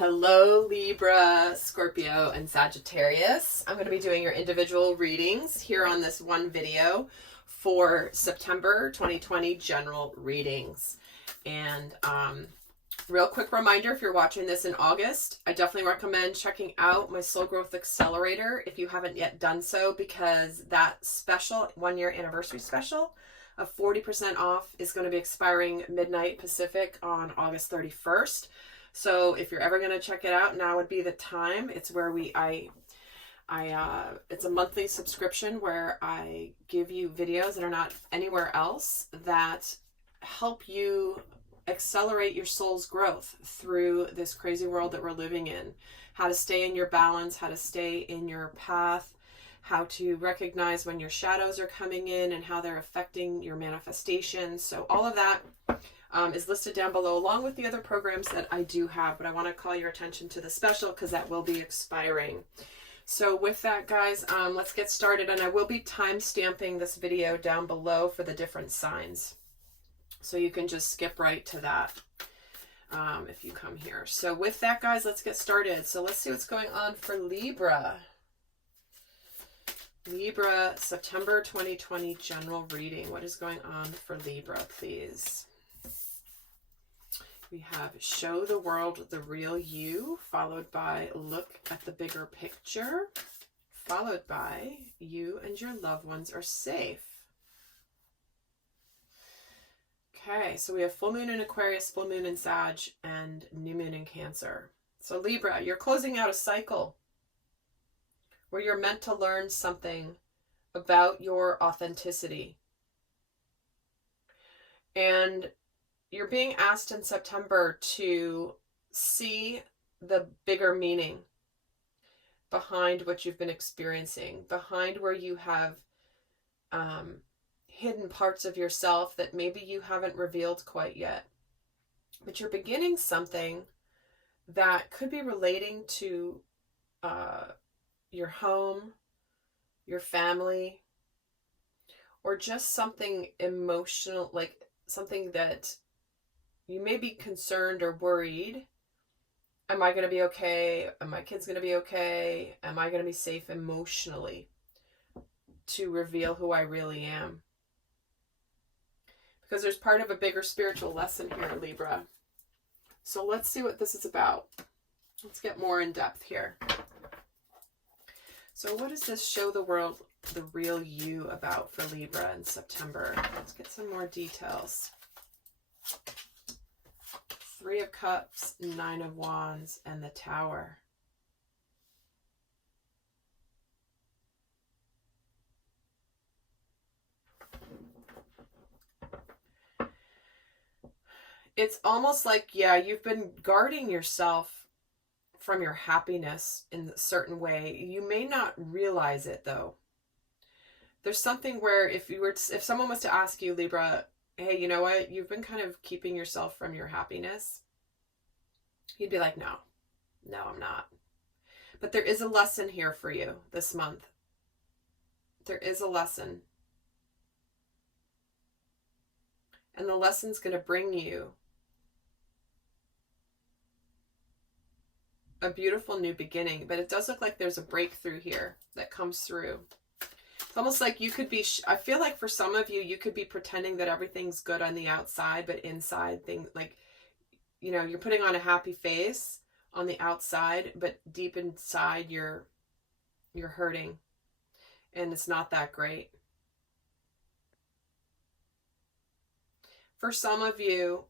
Hello, Libra, Scorpio, and Sagittarius. I'm going to be doing your individual readings here on this one video for September 2020 general readings. And real quick reminder, if you're watching this in August, I definitely recommend checking out my Soul Growth Accelerator if you haven't yet done so, because that special 1-year anniversary special of 40% off is going to be expiring midnight Pacific on August 31st. So if you're ever going to check it out, now would be the time. It's where it's a monthly subscription where I give you videos that are not anywhere else that help you accelerate your soul's growth through this crazy world that we're living in. How to stay in your balance, how to stay in your path, how to recognize when your shadows are coming in and how they're affecting your manifestation. So all of that is listed down below, along with the other programs that I do have, but I want to call your attention to the special because that will be expiring. So with that, guys, let's get started, and I will be time stamping this video down below for the different signs, so you can just skip right to that if you come here. So with that, guys, let's get started. So let's see what's going on for Libra. Libra, September 2020 general reading. What is going on for Libra, please? We have show the world the real you, followed by look at the bigger picture, followed by you and your loved ones are safe. Okay, so we have full moon in Aquarius, full moon in Sag, and new moon in Cancer. So Libra, you're closing out a cycle where you're meant to learn something about your authenticity. And you're being asked in September to see the bigger meaning behind what you've been experiencing, behind where you have hidden parts of yourself that maybe you haven't revealed quite yet. But you're beginning something that could be relating to your home, your family, or just something emotional, like something that you may be concerned or worried. Am I going to be okay? Are my kids going to be okay? Am I going to be safe emotionally to reveal who I really am? Because there's part of a bigger spiritual lesson here, Libra. So let's see what this is about. Let's get more in depth here. So what does this show the world the real you about for Libra in September? Let's get some more details. 3 of Cups, 9 of Wands, and the Tower. It's almost like, yeah, you've been guarding yourself from your happiness in a certain way. You may not realize it, though. There's something where if someone was to ask you, Libra, hey, you know what? You've been kind of keeping yourself from your happiness. You'd be like, no, I'm not. But there is a lesson here for you this month. There is a lesson. And the lesson's going to bring you a beautiful new beginning. But it does look like there's a breakthrough here that comes through. It's almost like you could be, I feel like for some of you, you could be pretending that everything's good on the outside, but inside things like, you know, you're putting on a happy face on the outside, but deep inside you're hurting and it's not that great. For some of you,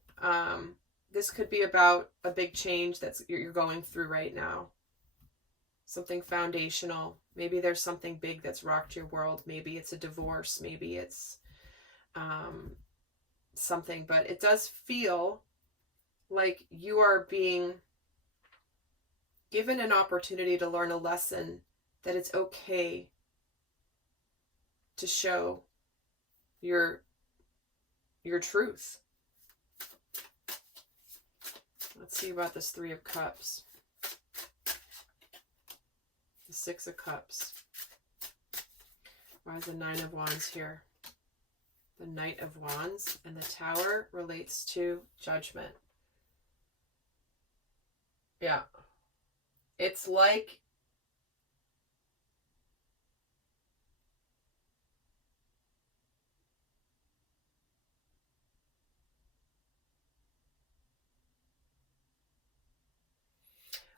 this could be about a big change you're going through right now. Something foundational. Maybe there's something big that's rocked your world. Maybe it's a divorce. Maybe it's something. But it does feel like you are being given an opportunity to learn a lesson that it's okay to show your truth. Let's see about this 3 of Cups. The 6 of Cups. Why is the 9 of Wands here? The Knight of Wands and the Tower relates to judgment. Yeah. It's like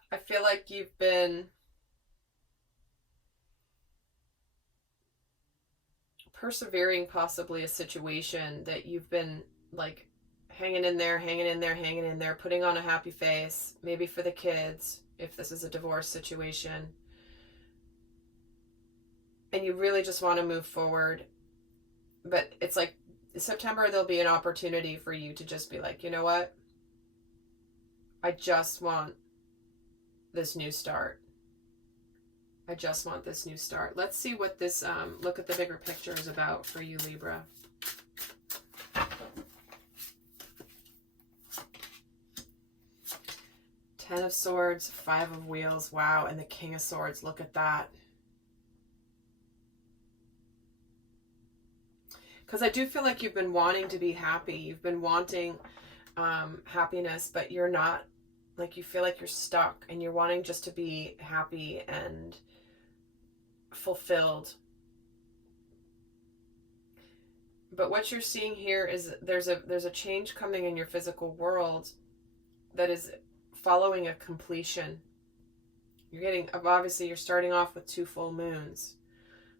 I feel like you've been persevering possibly a situation that you've been like hanging in there, hanging in there, hanging in there, putting on a happy face, maybe for the kids, if this is a divorce situation. And you really just want to move forward. But it's like September, there'll be an opportunity for you to just be like, you know what? I just want this new start. I just want this new start. Let's see what this look at the bigger picture is about for you, Libra. Ten of Swords, Five of Wheels, wow, and the King of Swords, look at that. Because I do feel like you've been wanting to be happy. You've been wanting happiness, but you're not. Like, you feel like you're stuck and you're wanting just to be happy and fulfilled. But what you're seeing here is there's a change coming in your physical world that is following a completion. You're getting, obviously you're starting off with 2 full moons.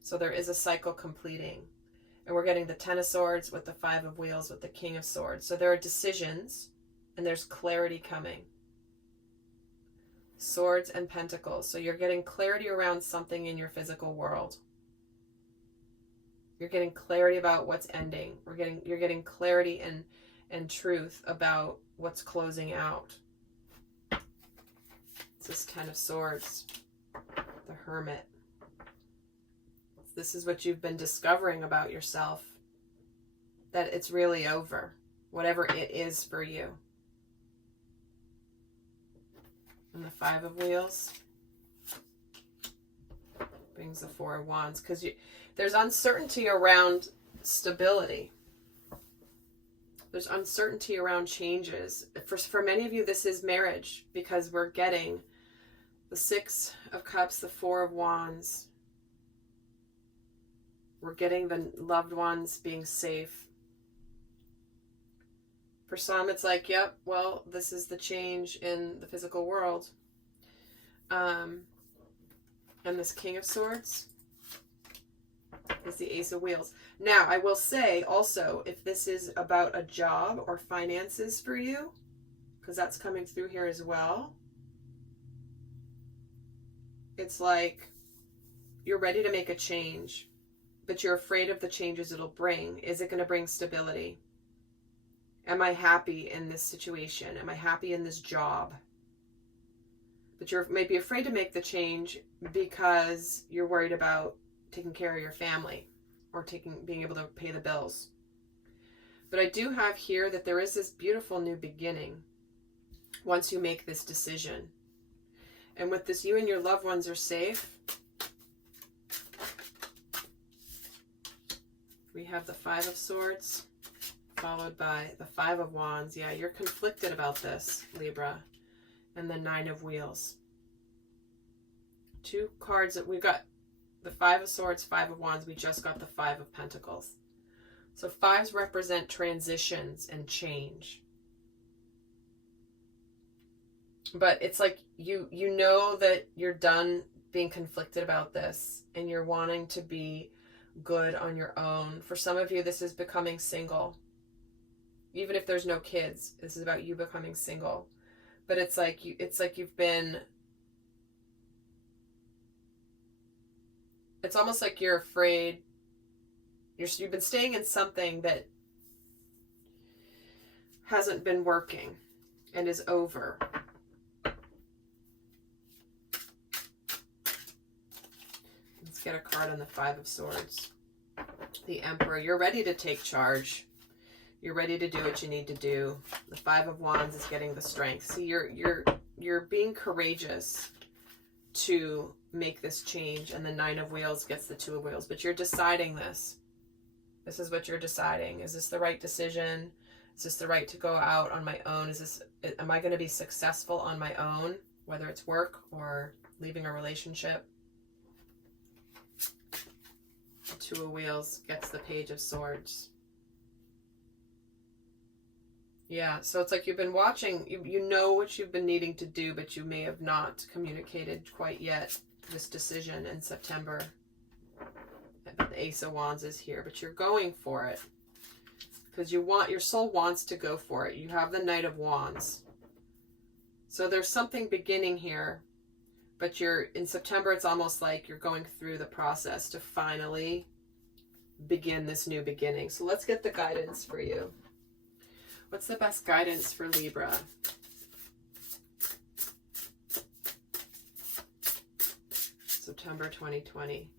So there is a cycle completing. And we're getting the Ten of Swords with the Five of Wheels with the King of Swords. So there are decisions and there's clarity coming. Swords and Pentacles. So you're getting clarity around something in your physical world. You're getting clarity about what's ending. You're getting clarity and truth about what's closing out. It's this Ten of Swords, the Hermit. This is what you've been discovering about yourself, that it's really over, whatever it is for you. And the Five of Wheels brings the Four of Wands, because there's uncertainty around stability. There's uncertainty around changes. For many of you, this is marriage, because we're getting the Six of Cups, the Four of Wands. We're getting the loved ones being safe. For some, it's like, yep, well, this is the change in the physical world. And this King of Swords is the Ace of Wheels. Now, I will say also, if this is about a job or finances for you, because that's coming through here as well, it's like you're ready to make a change, but you're afraid of the changes it'll bring. Is it going to bring stability? Am I happy in this situation? Am I happy in this job? But you're maybe afraid to make the change because you're worried about taking care of your family or being able to pay the bills. But I do have here that there is this beautiful new beginning once you make this decision. And with this, you and your loved ones are safe. We have the Five of Swords, followed by the Five of Wands. Yeah, you're conflicted about this, Libra. And the Nine of Wheels. 2 cards that we've got, the Five of Swords, Five of Wands. We just got the Five of Pentacles. So fives represent transitions and change. But it's like you know that you're done being conflicted about this and you're wanting to be good on your own. For some of you, this is becoming single. Even if there's no kids, this is about you becoming single. But it's like you've been, it's almost like you're afraid. You've been staying in something that hasn't been working and is over. Let's get a card on the Five of Swords. The Emperor. You're ready to take charge. You're ready to do what you need to do. The Five of Wands is getting the strength. See, you're being courageous to make this change, and the Nine of Wheels gets the Two of Wheels. But you're deciding this. This is what you're deciding. Is this the right decision? Is this the right to go out on my own? Am I going to be successful on my own? whether it's work or leaving a relationship. The Two of Wheels gets the Page of Swords. Yeah, so it's like you've been watching, you know what you've been needing to do, but you may have not communicated quite yet this decision in September. But the Ace of Wands is here, but you're going for it. Because your soul wants to go for it. You have the Knight of Wands. So there's something beginning here, but in September, it's almost like you're going through the process to finally begin this new beginning. So let's get the guidance for you. What's the best guidance for Libra? September 2020.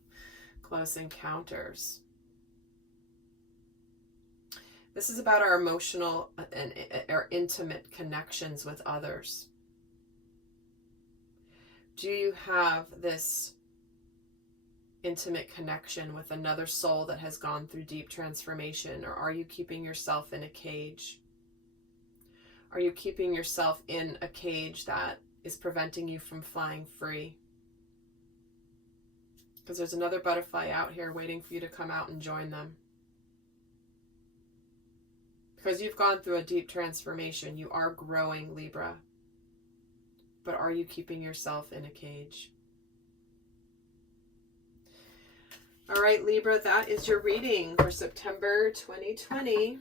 Close encounters. This is about our emotional and our intimate connections with others. Do you have this intimate connection with another soul that has gone through deep transformation, or are you keeping yourself in a cage? Are you keeping yourself in a cage that is preventing you from flying free? Because there's another butterfly out here waiting for you to come out and join them. Because you've gone through a deep transformation. You are growing, Libra. But are you keeping yourself in a cage? All right, Libra, that is your reading for September 2020.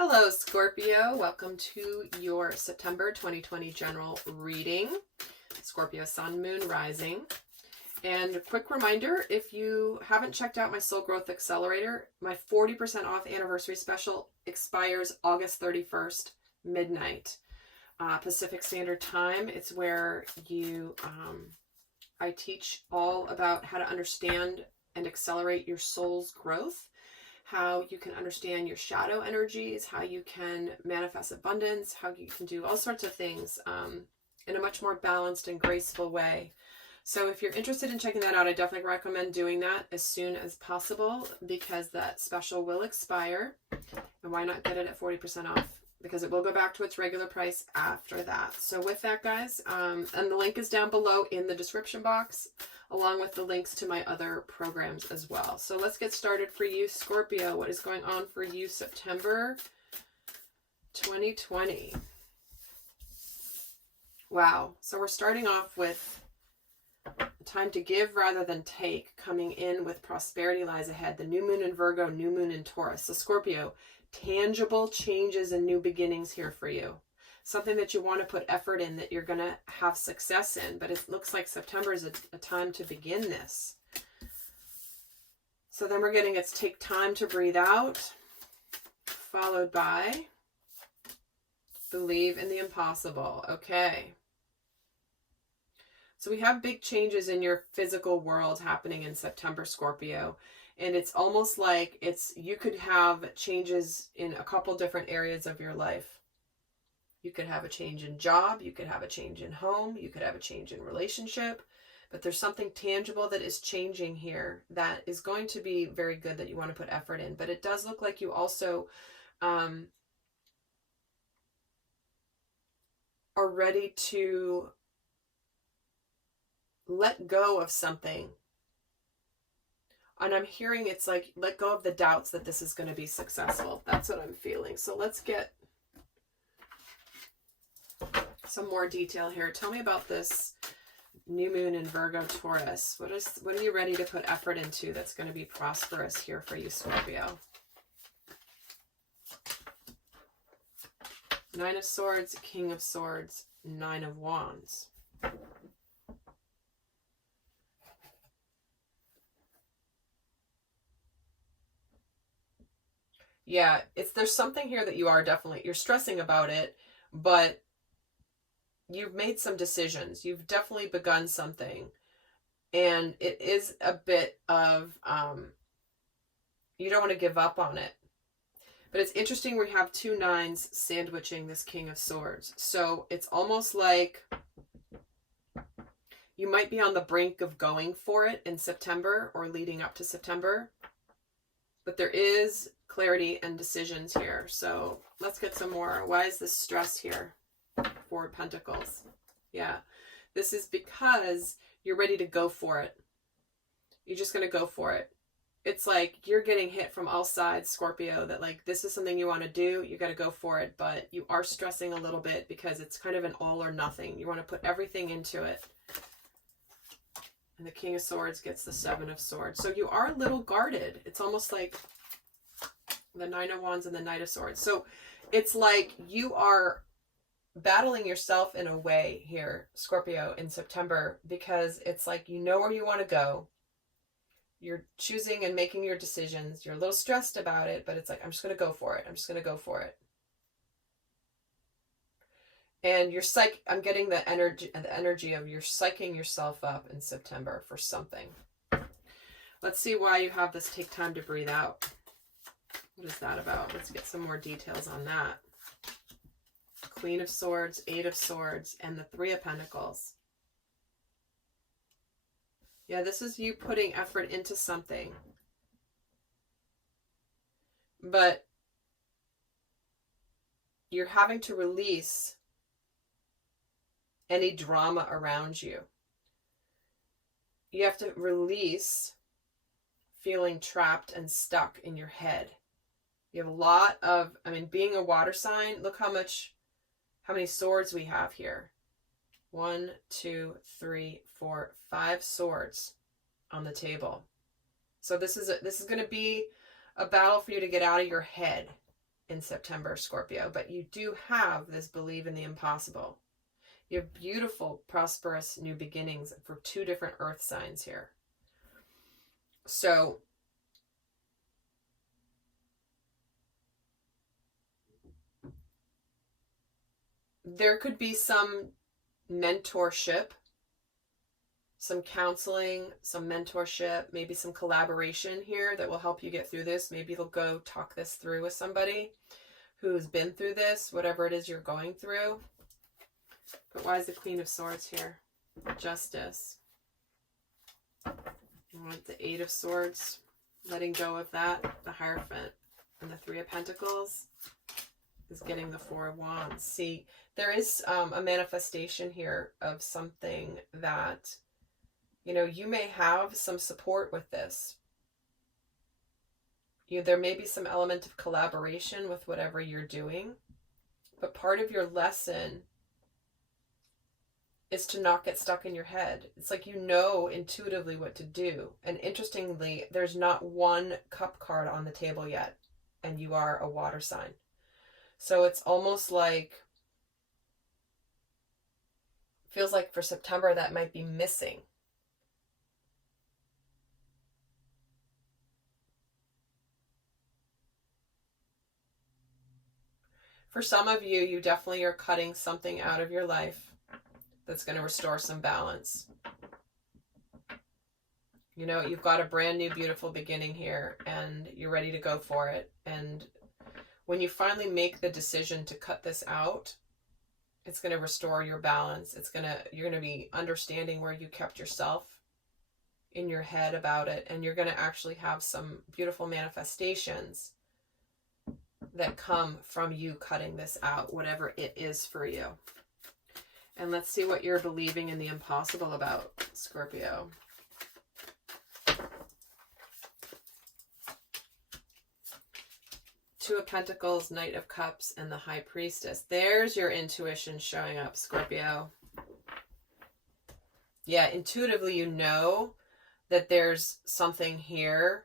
Hello, Scorpio. Welcome to your September 2020 general reading. Scorpio Sun, Moon, Rising. And a quick reminder, if you haven't checked out my Soul Growth Accelerator, my 40% off anniversary special expires August 31st, midnight, Pacific Standard Time. It's where I teach all about how to understand and accelerate your soul's growth, how you can understand your shadow energies, how you can manifest abundance, how you can do all sorts of things in a much more balanced and graceful way. So if you're interested in checking that out, I definitely recommend doing that as soon as possible, because that special will expire. And why not get it at 40% off? Because it will go back to its regular price after that. So with that, guys, and the link is down below in the description box, along with the links to my other programs as well. So let's get started for you, Scorpio. What is going on for you, September 2020? Wow. So we're starting off with time to give rather than take, coming in with prosperity lies ahead. The new moon in Virgo, new moon in Taurus. So Scorpio, tangible changes and new beginnings here for you. Something that you want to put effort in, that you're going to have success in. But it looks like September is a time to begin this. So then we're getting it's take time to breathe out, followed by believe in the impossible. Okay. So we have big changes in your physical world happening in September, Scorpio. And it's almost like you could have changes in a couple different areas of your life. You could have a change in job, you could have a change in home, you could have a change in relationship, but there's something tangible that is changing here that is going to be very good, that you want to put effort in. But it does look like you also are ready to let go of something. And I'm hearing it's like, let go of the doubts that this is going to be successful. That's what I'm feeling. So let's get some more detail here. Tell me about this new moon in Virgo, Taurus. What are you ready to put effort into that's going to be prosperous here for you, Scorpio? Nine of Swords, King of Swords, Nine of Wands. Yeah, there's something here that you're stressing about it, but you've made some decisions. You've definitely begun something. And it is a bit of, you don't want to give up on it. But it's interesting, we have 2 nines sandwiching this King of Swords. So it's almost like you might be on the brink of going for it in September or leading up to September. But there is clarity and decisions here. So let's get some more. Why is this stress here? 4 of Pentacles. Yeah. This is because you're ready to go for it. You're just going to go for it. It's like you're getting hit from all sides, Scorpio, that like this is something you want to do. You got to go for it. But you are stressing a little bit because it's kind of an all or nothing. You want to put everything into it. And the King of Swords gets the 7 of Swords. So you are a little guarded. It's almost like the 9 of Wands and the Knight of Swords. So it's like you are battling yourself in a way here, Scorpio, in September, because it's like you know where you want to go. You're choosing and making your decisions. You're a little stressed about it, but it's like, I'm just going to go for it. I'm just going to go for it. And you're I'm getting the energy of you're psyching yourself up in September for something. Let's see why you have this take time to breathe out. What is that about? Let's get some more details on that. Queen of Swords, 8 of Swords, and the 3 of Pentacles. Yeah, this is you putting effort into something. But you're having to release any drama around you. You have to release feeling trapped and stuck in your head. You have a lot of, being a water sign, look how many swords we have here. 1, 2, 3, 4, 5 swords on the table. So this is going to be a battle for you to get out of your head in September, Scorpio. But you do have this believe in the impossible. You have beautiful, prosperous new beginnings for 2 different earth signs here. So there could be some mentorship, some counseling, some mentorship, maybe some collaboration here that will help you get through this. Maybe you'll go talk this through with somebody who's been through this, whatever it is you're going through. But why is the Queen of Swords here? Justice. You want the 8 of Swords, letting go of that, the Hierophant, and the 3 of Pentacles is getting the 4 of Wands. See, there is a manifestation here of something that, you may have some support with this. There may be some element of collaboration with whatever you're doing, but part of your lesson is to not get stuck in your head. It's like you know intuitively what to do. And interestingly, there's not one cup card on the table yet, and you are a water sign. So it's almost like, feels like for September that might be missing. For some of you, you definitely are cutting something out of your life that's going to restore some balance. You've got a brand new, beautiful beginning here, and you're ready to go for it. And when you finally make the decision to cut this out, it's going to restore your balance. You're going to be understanding where you kept yourself in your head about it, and you're going to actually have some beautiful manifestations that come from you cutting this out, whatever it is for you. And let's see what you're believing in the impossible about, Scorpio. Two of Pentacles, Knight of Cups, and the High Priestess. There's your intuition showing up, Scorpio. Yeah, intuitively you know that there's something here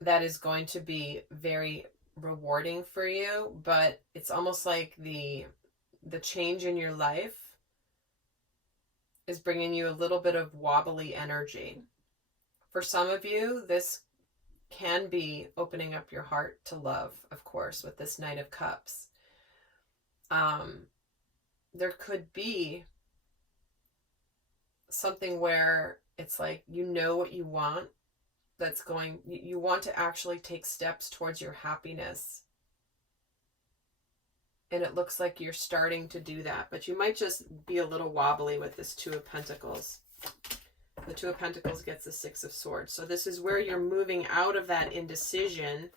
that is going to be very rewarding for you, but it's almost like the change in your life is bringing you a little bit of wobbly energy. For some of you, this can be opening up your heart to love, of course, with this Knight of Cups. There could be something where it's like, you know what you want, that's going, you want to actually take steps towards your happiness. And it looks like you're starting to do that, but you might just be a little wobbly with this Two of Pentacles. The Two of Pentacles gets the Six of Swords. So this is where you're moving out of that indecision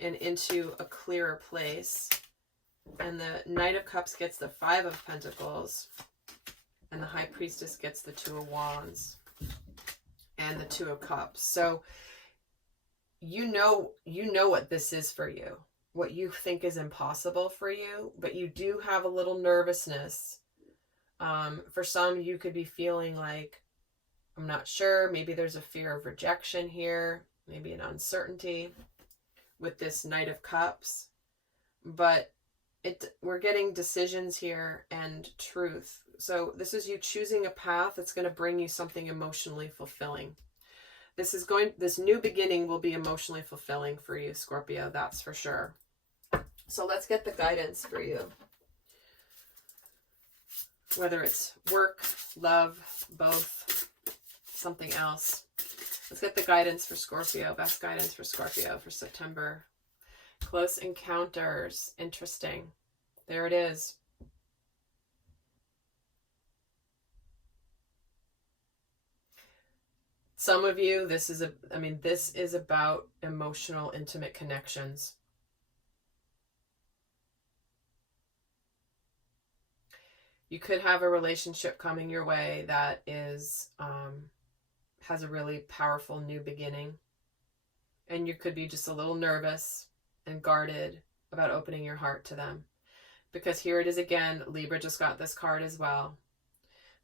and into a clearer place. And the Knight of Cups gets the Five of Pentacles. And the High Priestess gets the Two of Wands. And the Two of Cups. So you know what this is for you. What you think is impossible for you. But you do have a little nervousness. For some, you could be feeling like, I'm not sure. Maybe there's a fear of rejection here. Maybe an uncertainty with this Knight of Cups. But we're getting decisions here and truth. So this is you choosing a path that's going to bring you something emotionally fulfilling. This new beginning will be emotionally fulfilling for you, Scorpio. That's for sure. So let's get the guidance for you. Whether it's work, love, both, something else. Let's get the guidance for Scorpio. Best guidance for Scorpio for September. Close encounters. Interesting. There it is. Some of you, this is about emotional, intimate connections. You could have a relationship coming your way that is has a really powerful new beginning. And you could be just a little nervous and guarded about opening your heart to them. Because here it is again, Libra just got this card as well.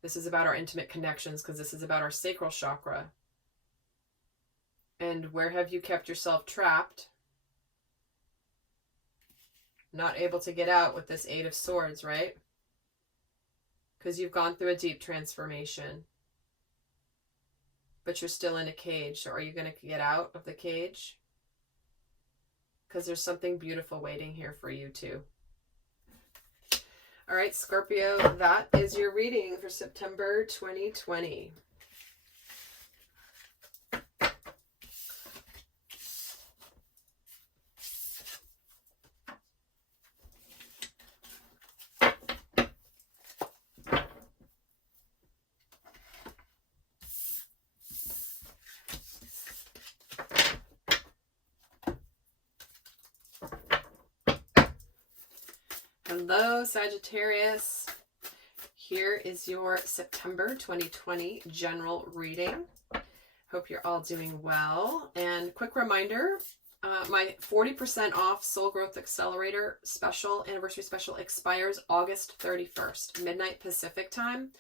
This is about our intimate connections because this is about our sacral chakra. And where have you kept yourself trapped? Not able to get out with this Eight of Swords, right? Because you've gone through a deep transformation. But you're still in a cage. So are you going to get out of the cage? Because there's something beautiful waiting here for you too. All right, Scorpio, that is your reading for September 2020. Hello, Sagittarius. Here is your September 2020 general reading. Hope you're all doing well. And quick reminder, my 40% off Soul Growth Accelerator anniversary special expires August 31st, midnight Pacific time.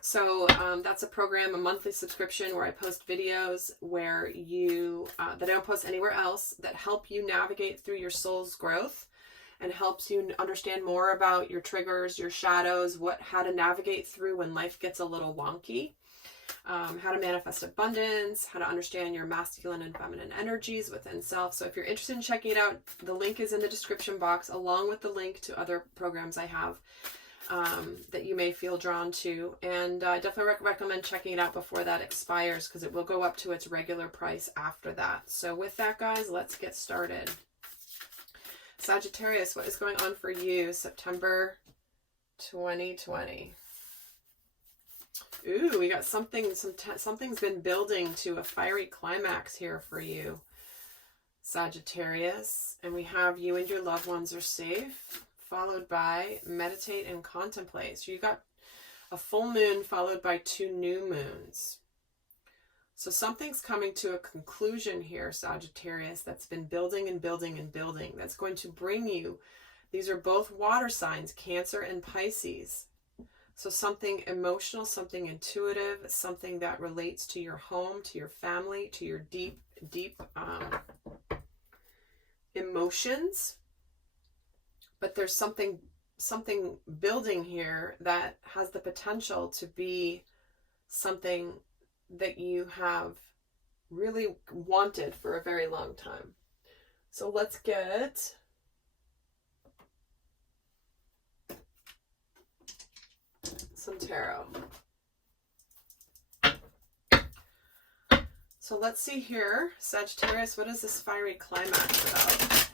So that's a program, a monthly subscription where I post videos where that I don't post anywhere else, that help you navigate through your soul's growth and helps you understand more about your triggers, your shadows, how to navigate through when life gets a little wonky, how to manifest abundance, how to understand your masculine and feminine energies within self. So if you're interested in checking it out, the link is in the description box, along with the link to other programs I have that you may feel drawn to. And I definitely recommend checking it out before that expires, because it will go up to its regular price after that. So with that, guys, let's get started. Sagittarius, what is going on for you, September 2020? Ooh, we got something's been building to a fiery climax here for you, Sagittarius. And we have you and your loved ones are safe, followed by meditate and contemplate. So you got a full moon followed by 2 new moons. So something's coming to a conclusion here, Sagittarius, that's been building and building and building. That's going to bring you, these are both water signs, Cancer and Pisces. So something emotional, something intuitive, something that relates to your home, to your family, to your deep emotions. But there's something building here that has the potential to be something that you have really wanted for a very long time. So let's get some tarot. So let's see here, Sagittarius, what is this fiery climax about?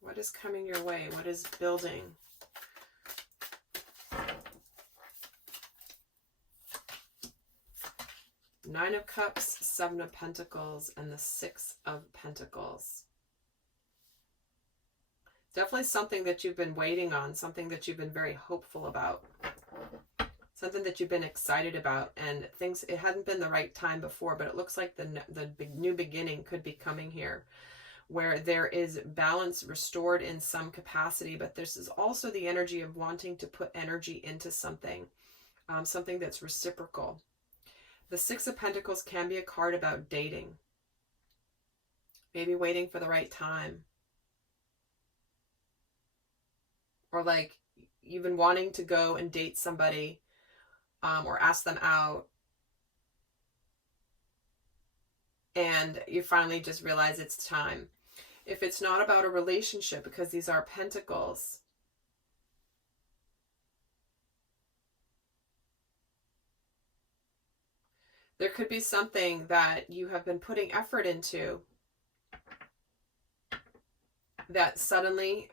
What is coming your way? What is building? Nine of Cups, Seven of Pentacles, and the Six of Pentacles. Definitely something that you've been waiting on, something that you've been very hopeful about, something that you've been excited about, and things, it hadn't been the right time before, but it looks like the new beginning could be coming here, where there is balance restored in some capacity, but this is also the energy of wanting to put energy into something, something that's reciprocal. The Six of Pentacles can be a card about dating, maybe waiting for the right time. Or like you've been wanting to go and date somebody or ask them out, and you finally just realize it's time. If it's not about a relationship, because these are pentacles, there could be something that you have been putting effort into that suddenly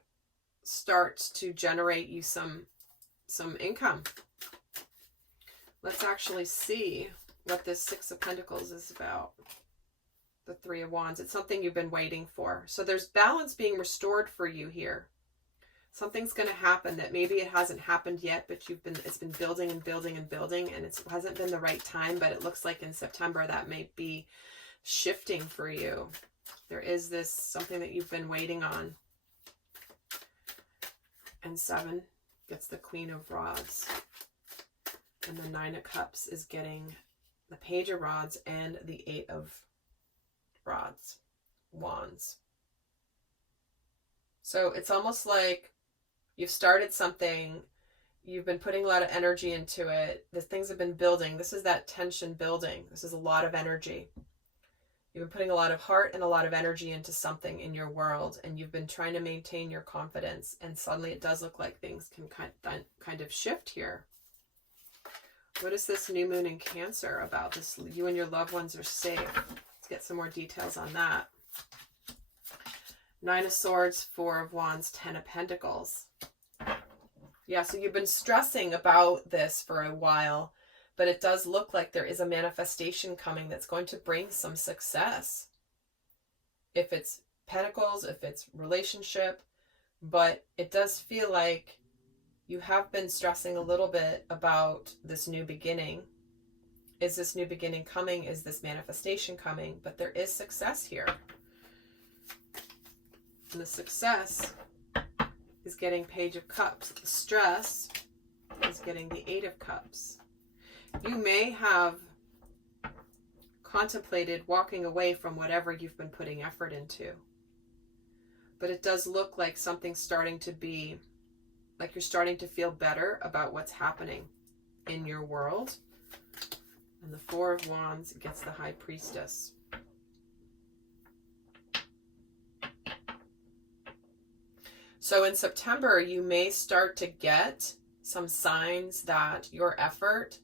starts to generate you some income. Let's actually see what this Six of Pentacles is about. The Three of Wands. It's something you've been waiting for. So there's balance being restored for you here. Something's going to happen that maybe it hasn't happened yet, but it's been building and building and building, and it hasn't been the right time, but it looks like in September that may be shifting for you. There is this something that you've been waiting on. And 7 gets the Queen of Rods. And the 9 of Cups is getting the Page of Rods and the 8 of Wands. So it's almost like you've started something, you've been putting a lot of energy into it, the things have been building. This is that tension building. This is a lot of energy. You've been putting a lot of heart and a lot of energy into something in your world, and you've been trying to maintain your confidence, and suddenly it does look like things can kind of shift here. What is this new moon in Cancer about? This, you and your loved ones are safe. Let's get some more details on that. 9 of Swords, 4 of Wands, 10 of Pentacles. Yeah, so you've been stressing about this for a while, but it does look like there is a manifestation coming that's going to bring some success. If it's Pentacles, if it's relationship, but it does feel like you have been stressing a little bit about this new beginning. Is this new beginning coming? Is this manifestation coming? But there is success here. And the success is getting Page of Cups. The stress is getting the 8 of Cups. You may have contemplated walking away from whatever you've been putting effort into. But it does look like something's starting to be, like you're starting to feel better about what's happening in your world. And the 4 of Wands gets the High Priestess. So in September, you may start to get some signs that your effort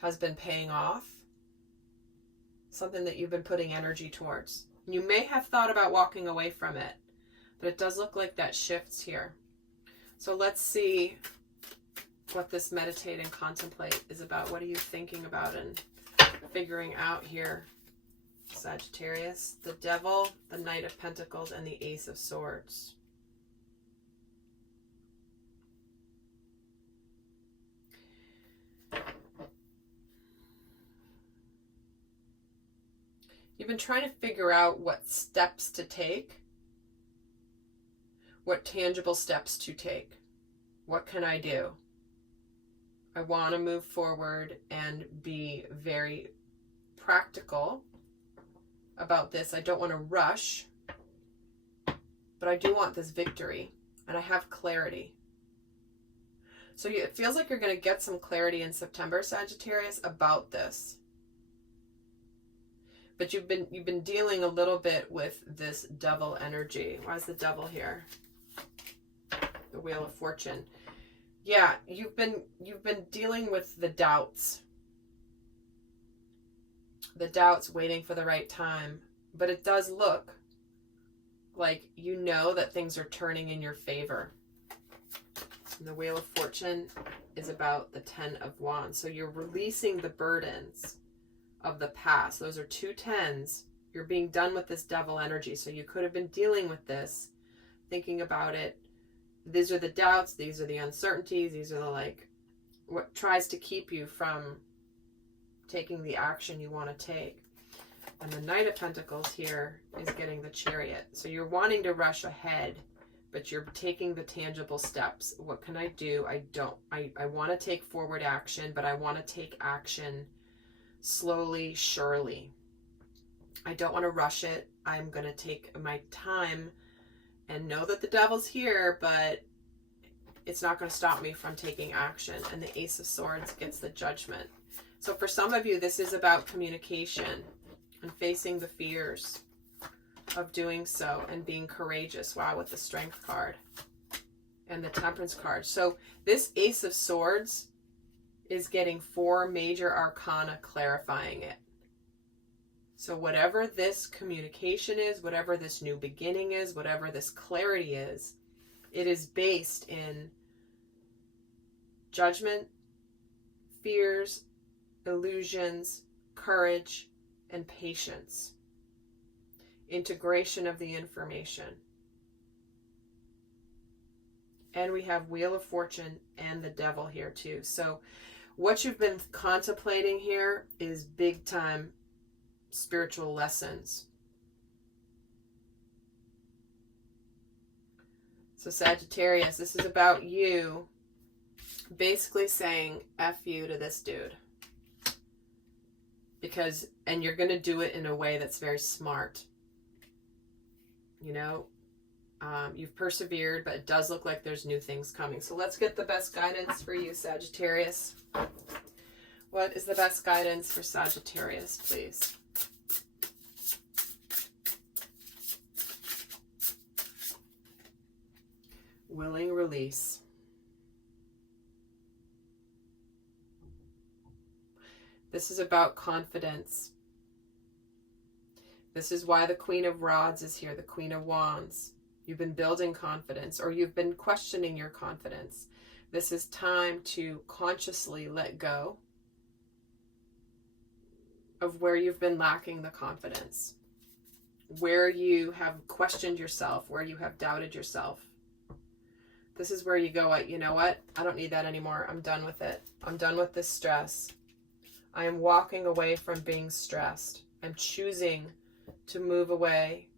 has been paying off. Something that you've been putting energy towards. You may have thought about walking away from it, but it does look like that shifts here. So let's see what this meditate and contemplate is about. What are you thinking about and figuring out here, Sagittarius? The Devil, the Knight of Pentacles, and the Ace of Swords. You've been trying to figure out what steps to take, what tangible steps to take. What can I do? I want to move forward and be very practical about this. I don't want to rush, but I do want this victory, and I have clarity. So it feels like you're going to get some clarity in September, Sagittarius, about this. But you've been dealing a little bit with this Devil energy. Why is the Devil here? The Wheel of Fortune. Yeah, you've been dealing with the doubts. the doubts, waiting for the right time. But it does look like you know that things are turning in your favor. And the Wheel of Fortune is about the 10 of Wands. So you're releasing the burdens of the past. Those are 2 10s. You're being done with this devil energy. So you could have been dealing with this, thinking about it. These are the doubts. These are the uncertainties. These are the, like, what tries to keep you from taking the action you want to take. And the Knight of Pentacles here is getting the Chariot. So you're wanting to rush ahead, but you're taking the tangible steps. What can I do? I want to take forward action, but I want to take action slowly, surely. I don't want to rush it. I'm going to take my time and know that the devil's here, but it's not going to stop me from taking action. And the Ace of Swords gets the Judgment. So for some of you, this is about communication and facing the fears of doing so and being courageous. Wow, with the Strength card and the Temperance card. So this Ace of Swords is getting 4 major arcana clarifying it. So whatever this communication is, whatever this new beginning is, whatever this clarity is, it is based in judgment, fears, illusions, courage, and patience. Integration of the information. And we have Wheel of Fortune and the Devil here too. So what you've been contemplating here is big time spiritual lessons. So Sagittarius, this is about you basically saying F you to this dude. Because, and you're going to do it in a way that's very smart. You know, you've persevered, but it does look like there's new things coming. So let's get the best guidance for you, Sagittarius. What is the best guidance for Sagittarius, please? Willing release. This is about confidence. This is why the Queen of Rods is here, the Queen of Wands. You've been building confidence, or you've been questioning your confidence. This is time to consciously let go of where you've been lacking the confidence, where you have questioned yourself, where you have doubted yourself. This is where you go, you know what? I don't need that anymore. I'm done with it. I'm done with this stress. I am walking away from being stressed. I'm choosing to move away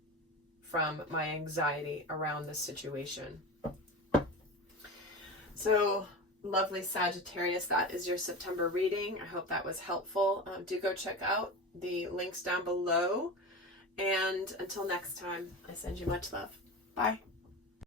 from my anxiety around this situation. So, lovely Sagittarius, that is your September reading. I hope that was helpful. Do go check out the links down below. And until next time, I send you much love. Bye.